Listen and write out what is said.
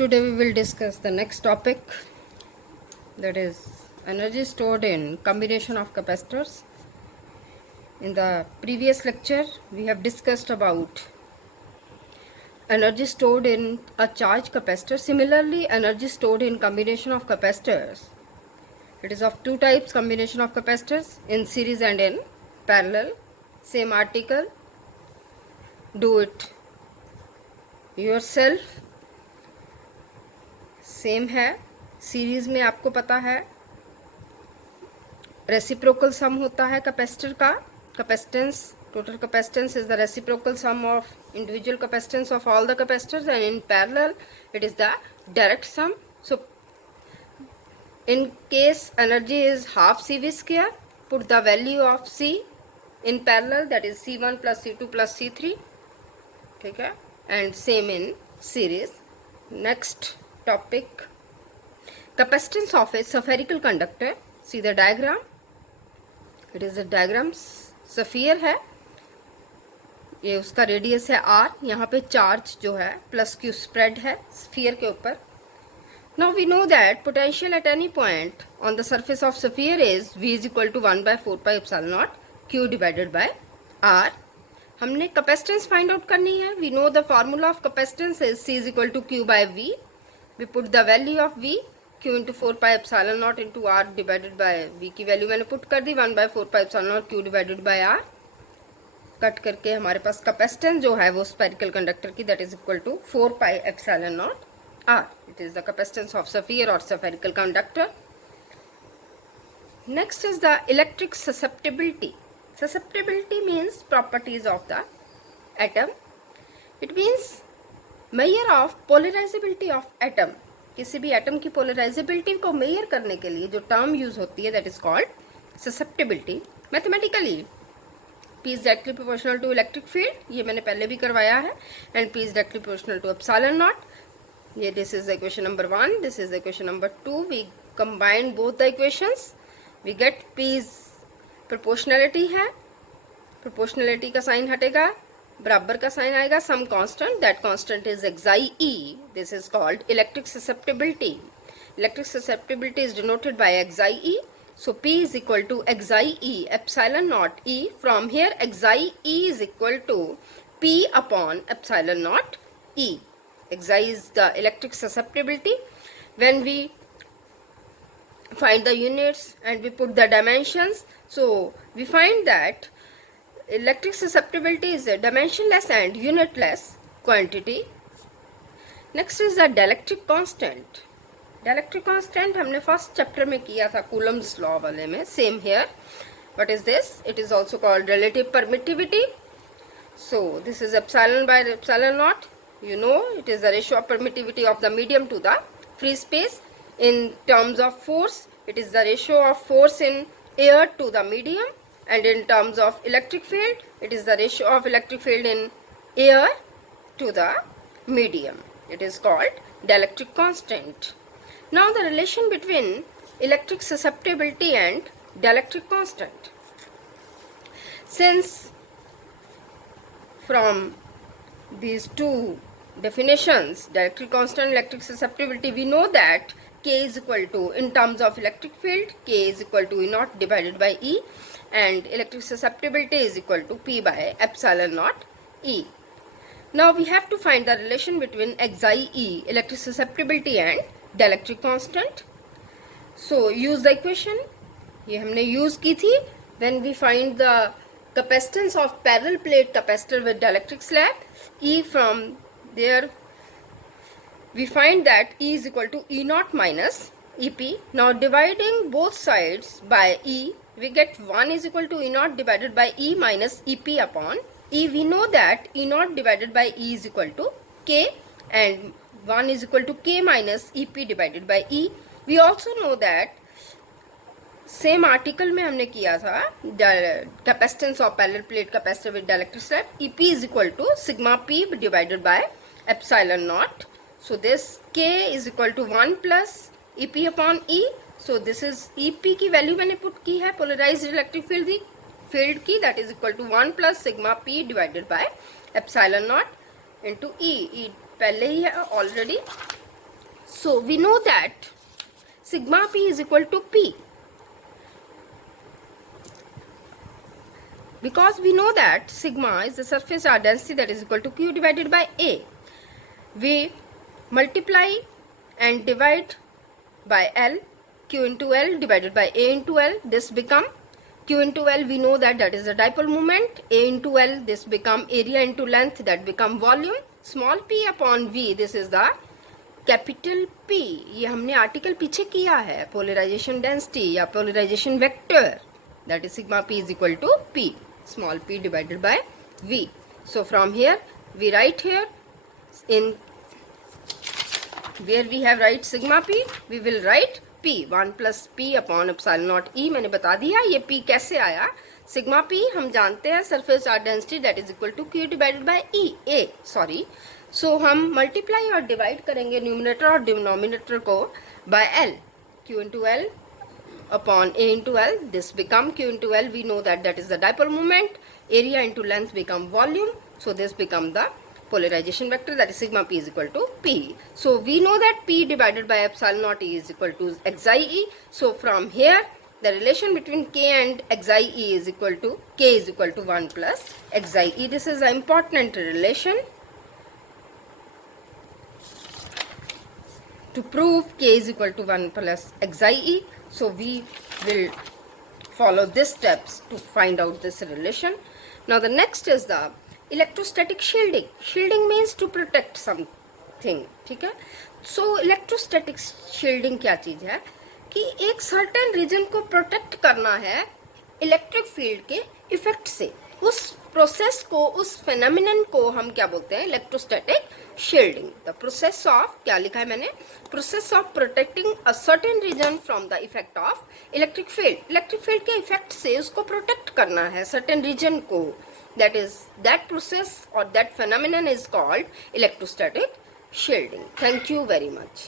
Today we will discuss the next topic, that is energy stored in combination of capacitors. In the previous lecture we have discussed about energy stored in a charged capacitor. Similarly, energy stored in combination of capacitors, it is of two types: combination of capacitors in series and in parallel. Same article, do it yourself. Same है, series में आपको पता है reciprocal सम होता है capacitor का. Capacitance, total capacitance is the reciprocal sum of individual capacitance of all the capacitors, and in parallel it is the direct sum. So in case energy is half CV square, put the value of C in parallel, that is C1 plus C2 plus C3. ठीक है, and same in series. Next topic, capacitance of a spherical conductor. See the diagram, it is a diagram. Sphere है, ये उसका radius है R. यहाँ पे charge जो है प्लस Q स्प्रेड है स्फीयर के ऊपर. Now we know that potential at any point on the surface of sphere is V is equal to 1 by 4 pi epsilon naught Q divided by R. हमने capacitance find out करनी है. We know the formula of capacitance is C is equal to Q by V. We put the value of V, Q into 4 pi epsilon naught into R divided by V की वैल्यू मैंने put कर दी 1 by 4 pi epsilon naught Q divided by R. कट करके हमारे पास capacitance जो है वो स्फेरिकल कंडक्टर की, that is equal to 4 pi epsilon naught R. It is the capacitance of sphere or spherical conductor. Next is the electric susceptibility. Susceptibility means properties of the atom. It means measure of polarizability of atom. किसी भी atom की polarisability को major करने के लिए जो term use होती है, that is called susceptibility. Mathematically P is directly proportional to electric field, ये मैंने पहले भी करवाया है, and P is directly proportional to epsilon naught. ये this is the equation number 1, this is the equation number 2. We combine both the equations, we get P is proportionality है, proportionality का sign हटेगा, बराबर का साइन आएगा, some constant, that constant is xi. This is called electric susceptibility. Electric susceptibility is denoted by xi. So P is equal to xi epsilon naught E. From here xi is equal to P upon epsilon naught E. Xi is the electric susceptibility. When we find the units and we put the dimensions, so we find that electric susceptibility is a dimensionless and unitless quantity. Next is the dielectric constant. Dielectric constant हमने first chapter में किया था Coulomb's law वाले में. Same here. What is this? It is also called relative permittivity. So this is epsilon by epsilon naught. You know, it is the ratio of permittivity of the medium to the free space. In terms of force, it is the ratio of force in air to the medium, and in terms of electric field, it is the ratio of electric field in air to the medium. It is called dielectric constant. Now the relation between electric susceptibility and dielectric constant. Since from these two definitions, dielectric constant, electric susceptibility, we know that K is equal to, in terms of electric field, K is equal to E naught divided by E, and electric susceptibility is equal to P by epsilon naught E. Now we have to find the relation between xi, electric susceptibility, and dielectric constant. So use the equation, ये हमने use की थी. When we find the capacitance of parallel plate capacitor with dielectric slab, E, from there we find that E is equal to E naught minus EP. Now dividing both sides by E, we get 1 is equal to E naught divided by E minus EP upon E. We know that E naught divided by E is equal to K, and 1 is equal to K minus EP divided by E. We also know that same article में हमने किया था capacitance of parallel plate capacitor with dielectric slab. EP is equal to sigma P divided by epsilon naught. So this K is equal to 1 plus EP upon E. So this is EP की वैल्यू मैंने put की है polarized electric field की, that is equal to 1 plus sigma P divided by epsilon naught into E. पहले ही है already. So we know that sigma p is equal to p, because we know that sigma is the surface charge density that is equal to q divided by a. We multiply and divide by L, q into L divided by a into L. This become q into L, we know that that is the dipole moment. A into L, this become area into length, that become volume. Small p upon v, this is the capital P. ये हमने article पीछे किया है, polarization density या polarization vector, that is sigma p is equal to P, small p divided by V. So from here we write here, in where we have write sigma p, we will write P 1 plus P upon epsilon naught E. मैंने बता दिया ये P कैसे आया. Sigma P हम जानते हैं surface charge density that is equal to Q divided by E A sorry. So हम मल्टीप्लाई और डिवाइड करेंगे न्यूमिनेटर और डिनोमिनेटर को by L, Q into L upon A into L. This become Q into L. We know that that is the dipole moment. Area into length become volume. So this become the polarization vector, that is sigma p is equal to P. So we know that P divided by epsilon naught E is equal to xi E. So from here the relation between K and xi E is equal to K is equal to 1 plus xi E. This is an important relation. To prove K is equal to 1 plus xi E, so we will follow these steps to find out this relation. Now the next is the electrostatic shielding. Shielding means to protect something, ठीक है. So electrostatic shielding क्या चीज है कि एक certain region को protect करना है इलेक्ट्रिक फील्ड के इफेक्ट से. उस प्रोसेस को, उस फेनोमेनन को हम क्या बोलते हैं, electrostatic shielding. The process of, क्या लिखा है मैंने, process of protecting a certain region from the effect of electric field. Electric field के इफेक्ट से उसको प्रोटेक्ट करना है सर्टेन रीजन को. दैट इज दैट प्रोसेस और that phenomenon is called electrostatic shielding. Thank you very much.